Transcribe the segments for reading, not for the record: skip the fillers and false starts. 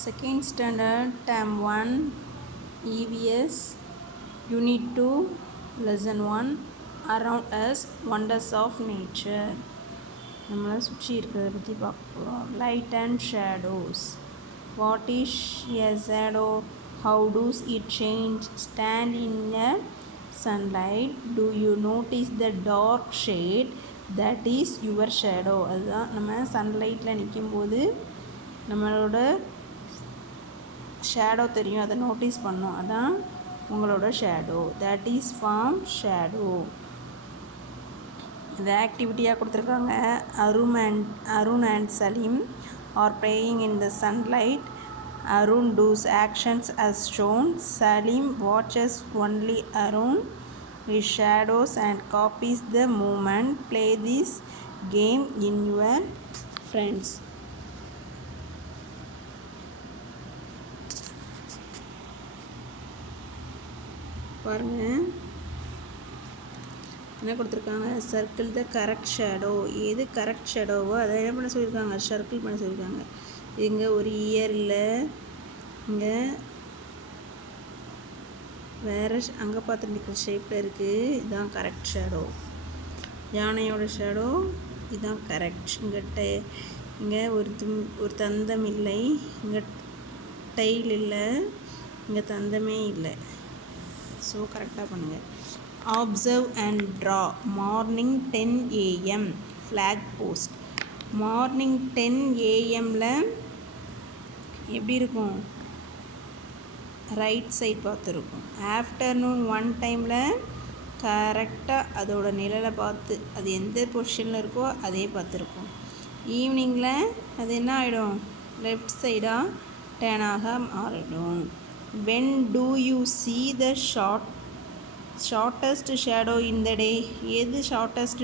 Second standard term 1 EVS unit 2 lesson 1 around us wonders of nature. நம்மளை சுற்றி இருக்கிறத பற்றி பார்க்க போகிறோம். Light and shadows. What is a shadow? How does it change? Stand in a sunlight. Do you notice the dark shade? That is your shadow. அதுதான் நம்ம சன்லைட்டில் நிற்கும்போது நம்மளோட ஷேடோ தெரியும், அதை நோட்டீஸ் பண்ணோம். அதான் உங்களோட shadow. That is form shadow. இதை ஆக்டிவிட்டியாக கொடுத்துருக்காங்க. Arun and Salim are playing in the sunlight. Arun does actions as shown. Salim watches only Arun his shadows and copies the movement. Play this game in your friends. பாருங்க என்ன கொடுத்துருக்காங்க. Circle the correct shadow. எது correct ஷேடோவோ அதை என்ன பண்ண சொல்லியிருக்காங்க, சர்க்கிள் பண்ண சொல்லியிருக்காங்க. இங்கே ஒரு இயர் இல்லை, இங்கே வேறு அங்கே பார்த்துட்டு இருக்கிற ஷேப்பில் இருக்குது. இதுதான் கரெக்ட் ஷேடோ. யானையோட ஷேடோ இதுதான் கரெக்ட். இங்கே ஒரு தந்தம் இல்லை, இங்கே டைல் இல்லை, இங்கே தந்தமே இல்லை. ஸோ கரெக்டாக பண்ணுங்கள். Observe and draw. Morning 10 AM flag post. Morning 10 AMல எப்படி இருக்கும்? Right side பார்த்துருக்கும். ஆஃப்டர்நூன் 1 டைமில் கரெக்டாக அதோட நிழலை பார்த்து அது எந்த பொசிஷனில் இருக்கோ அதே பார்த்துருக்கும். ஈவினிங்கில் அது என்ன ஆகிடும்? லெஃப்ட் சைடாக டேனாக மாறிடும். When do you see the shortest shadow in the day? எது shortest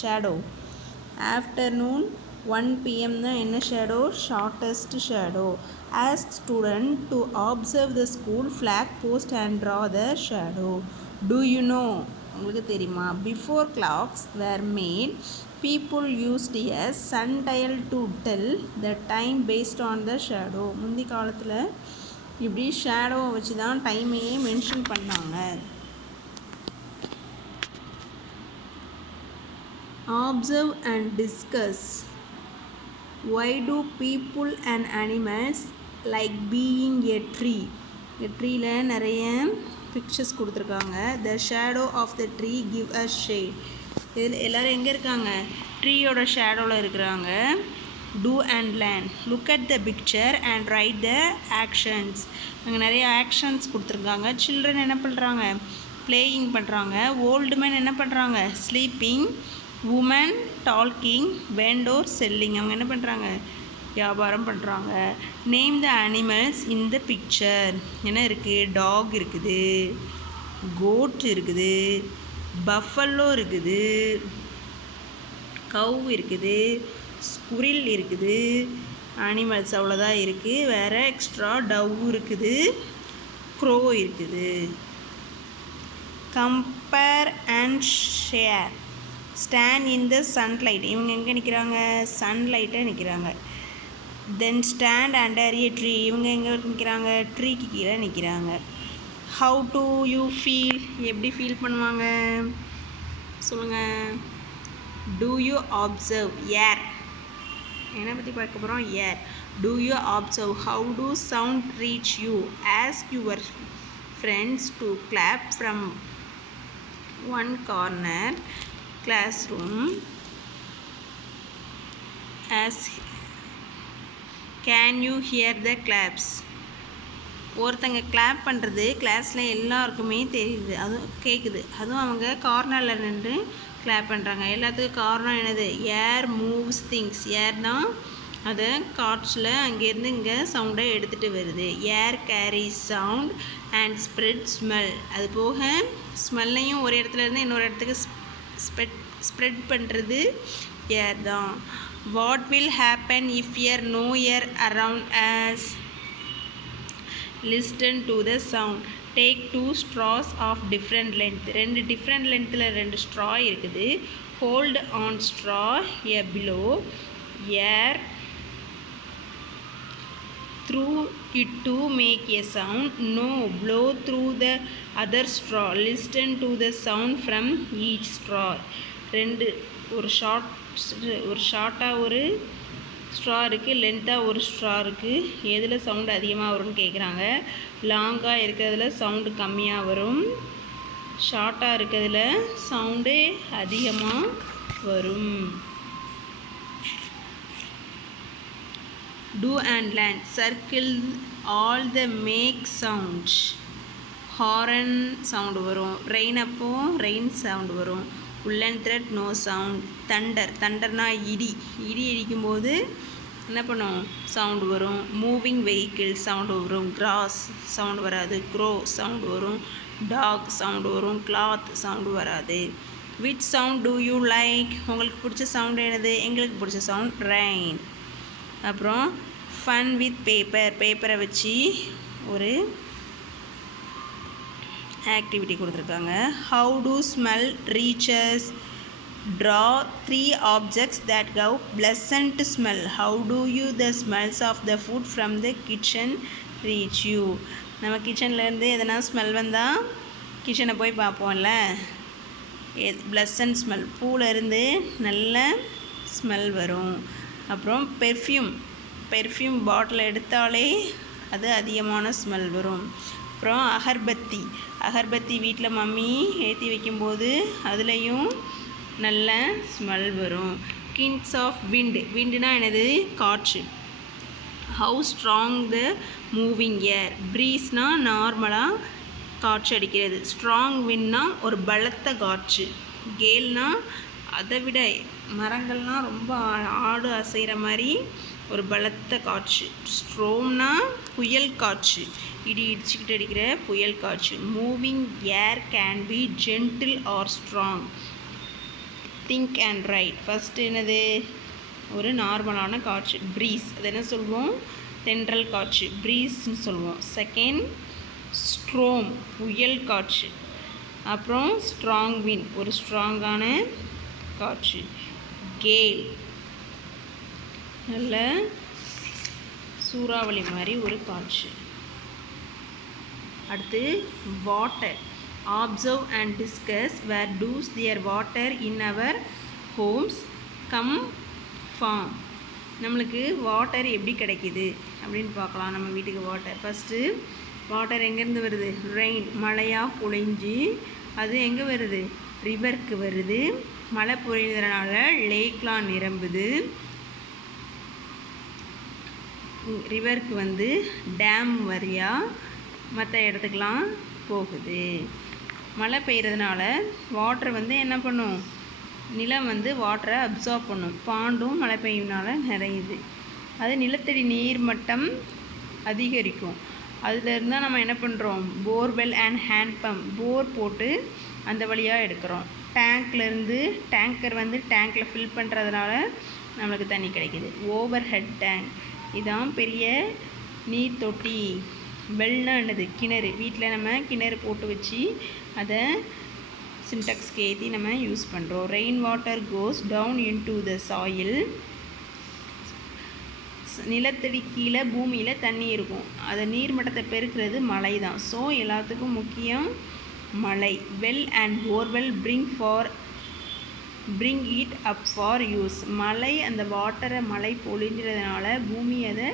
shadow? Afternoon 1 PM தான் என்ன shadow? shortest shadow. Ask student to observe the school flag post and draw the shadow. Do you know? உங்களுக்கு தெரியுமா? Before clocks were made, people used a sundial to tell the time based on the shadow. முந்தி காலத்தில் இப்படி ஷேடோவை வச்சு தான் டைமையே மென்ஷன் பண்ணாங்க. Observe and discuss. Why do people and animals like being a tree? ட்ரீல நிறைய பிக்சர்ஸ் கொடுத்துருக்காங்க. The shadow of the tree give us shade. இதில் எல்லோரும் எங்கே இருக்காங்க? ட்ரீயோட ஷேடோவில் இருக்கிறாங்க. Do and learn. Look at the picture and write the actions. அங்கே நிறைய ஆக்ஷன்ஸ் கொடுத்துருக்காங்க. சில்ட்ரன் என்ன பண்ணுறாங்க? பிளேயிங் பண்ணுறாங்க. ஓல்டு மேன் என்ன பண்ணுறாங்க? ஸ்லீப்பிங். உமன் டால்கிங். வெண்டோர் செல்லிங். அவங்க என்ன பண்ணுறாங்க? வியாபாரம் பண்ணுறாங்க. Name the animals in the picture. என்ன இருக்குது? டாக் இருக்குது, கோட் இருக்குது, பஃபல்லோ இருக்குது, கவ் இருக்குது, ஸ்குரில் இருக்குது. அனிமல்ஸ் அவ்வளோதான் இருக்குது. வேறு எக்ஸ்ட்ரா டவ் இருக்குது, க்ரோ இருக்குது. Compare and share. Stand in the sunlight. இவங்க எங்கே நிற்கிறாங்க? சன்லைட்டை நிற்கிறாங்க. Then stand under a tree. இவங்க எங்கே நிற்கிறாங்க? ட்ரீக்கு கீழே நிற்கிறாங்க. How do you feel? எப்படி ஃபீல் பண்ணுவாங்க சொல்லுங்கள். Do you observe? ஏர். என்னை பற்றி பார்க்க போகிறோம். Air. Do you observe? How do sound reach you? Ask your friends to clap from one corner classroom. As can you hear the claps? ஒருத்தங்க clap பண்ணுறது கிளாஸில் எல்லாருக்குமே தெரியுது, அதுவும் கேட்குது. அதுவும் அவங்க கார்னரில் நின்று கிளாப் பண்ணுறாங்க. எல்லாத்துக்கும் காரணம் என்னது? ஏர் மூவ்ஸ் திங்ஸ். ஏர் தான் அதை காட்ஸில் அங்கேருந்து இங்கே சவுண்டை எடுத்துகிட்டு வருது. Air carries sound and spread smell. அது போக ஸ்மெல்லையும் ஒரு இடத்துலேருந்து இன்னொரு இடத்துக்கு ஸ்ப்ரெட் பண்ணுறது ஏர் தான். What will happen if air no air around us? Listen to the sound. Take 2 straws of different length. 2 different லென்த்தில் 2 ஸ்ட்ரா இருக்குது. Hold on straw a blow air through it to make a sound. No, blow through the other straw. Listen to the sound from each straw. ரெண்டு ஒரு ஷார்ட்டாக ஒரு straw இருக்குது, லென்த்தாக ஒரு straw இருக்குது. எதில் சவுண்டு அதிகமாக வரும்னு கேட்குறாங்க. லாங்காக இருக்கிறதுல சவுண்டு கம்மியாக வரும், ஷார்ட்டாக இருக்கிறதுல சவுண்டு அதிகமாக வரும். Do and land. Circle all the make sound. Horn sound வரும். Rain அப்போ rain sound வரும். Woolen thread no sound. Thunder. Thunderனா இடி இடிக்கும்போது என்ன பண்ணும், சவுண்டு வரும். மூவிங் வெஹிக்கிள் சவுண்டு வரும். கிராஸ் சவுண்டு வராது. க்ரோ சவுண்டு வரும். டாக் சவுண்டு வரும். கிளாத் சவுண்டு வராது. Which sound do you like? உங்களுக்கு பிடிச்ச சவுண்டு என்னது? எங்களுக்கு பிடிச்ச சவுண்ட் ரெயின். அப்புறம் ஃபன் வித் பேப்பரை வச்சு ஒரு ஆக்டிவிட்டி கொடுத்துருக்காங்க. How do smell reaches? Draw 3 objects that give pleasant smell. How do you the smells of the food from the kitchen reach you? நம்ம கிச்சன்லேருந்து எதனா ஸ்மெல் வந்தால் கிச்சனை போய் பார்ப்போம்ல, ப்ளசன்ட் ஸ்மெல், பூலேருந்து நல்ல ஸ்மெல் வரும். அப்புறம் பெர்ஃப்யூம் பாட்டில் எடுத்தாலே அது அதிகமான ஸ்மெல் வரும். அப்புறம் அகர்பத்தி வீட்டில் மம்மி ஏற்றி வைக்கும்போது அதுலேயும் நல்ல ஸ்மெல் வரும். கின்ஸ் ஆஃப் விண்டுனா என்னது? காற்று. How strong the moving air? ப்ரீஸ்னால் நார்மலாக காற்று அடிக்கிறது. ஸ்ட்ராங் விண்ட்னா ஒரு பலத்த காற்று. கேல்னால் அதை விட மரங்கள்லாம் ரொம்ப ஆடு அசைகிற மாதிரி ஒரு பலத்த காற்று. ஸ்ட்ரோம்னா புயல் காற்று, இடி இடிச்சுக்கிட்டு அடிக்கிற புயல் காற்று. Moving air can be gentle are strong. Think and right. First என்னது? ஒரு நார்மலான காற்று ப்ரீஸ், அது என்ன சொல்வோம்? தென்றல் காற்று, ப்ரீஸ்ன்னு சொல்லுவோம். செகண்ட் ஸ்ட்ரோம், புயல் காற்று. அப்புறம் ஸ்ட்ராங் விண்ட், ஒரு ஸ்ட்ராங்கான காற்று. கேல், நல்ல சூறாவளி மாதிரி ஒரு காற்று. அடுத்து water. Observe and discuss where does their water in our homes come from. நம்மளுக்கு வாட்டர் எப்படி கிடைக்கிது அப்படின்னு பார்க்கலாம். நம்ம வீட்டுக்கு வாட்டர், ஃபஸ்ட்டு வாட்டர் எங்கேருந்து வருது? ரெயின், மழையாக பொழிஞ்சு அது எங்கே வருது? ரிவருக்கு வருது. மழை பொழியறதுனால லேக்லாம் நிரம்புது. ரிவருக்கு வந்து டேம் வழியா மற்ற இடத்துக்கெலாம் போகுது. மழை பெய்கிறதுனால வாட்டர் வந்து என்ன பண்ணும்? நிலம் வந்து வாட்டரை அப்சார்ப் பண்ணும். பாண்டும் மழை பெய்யுனால நிறையுது. அது நிலத்தடி நீர் மட்டம் அதிகரிக்கும். அதில் இருந்தால் நம்ம என்ன பண்ணுறோம்? போர்வெல் அண்ட் ஹேண்ட் பம்ப், போர் போட்டு அந்த வழியாக எடுக்கிறோம். டேங்கர் வந்து டேங்க்கில் ஃபில் பண்ணுறதுனால நம்மளுக்கு தண்ணி கிடைக்கிது. ஓவர் ஹெட் டேங்க், இதான் பெரிய நீர் தொட்டி. வெல்னா என்னது? கிணறு. வீட்டில் நம்ம கிணறு போட்டு வச்சு அதை சின்டெக்ஸ்க்கு ஏற்றி நம்ம யூஸ் பண்ணுறோம். Rain water goes down into the soil. நிலத்தடி கீழே பூமியில் தண்ணி இருக்கும், அதை நீர்மட்டத்தை பெருக்கிறது மழை தான். ஸோ எல்லாத்துக்கும் முக்கியம் மழை. Well and borewell bring it up for use. மழை, அந்த வாட்டரை மழை பொழிஞ்சதுனால பூமி அதை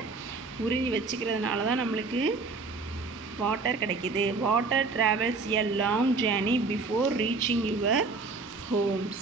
உறிஞ்சி வச்சுக்கிறதுனால தான் நம்மளுக்கு வாட்டர் கிடைக்கிது. Water travels a long journey before reaching your Holmes.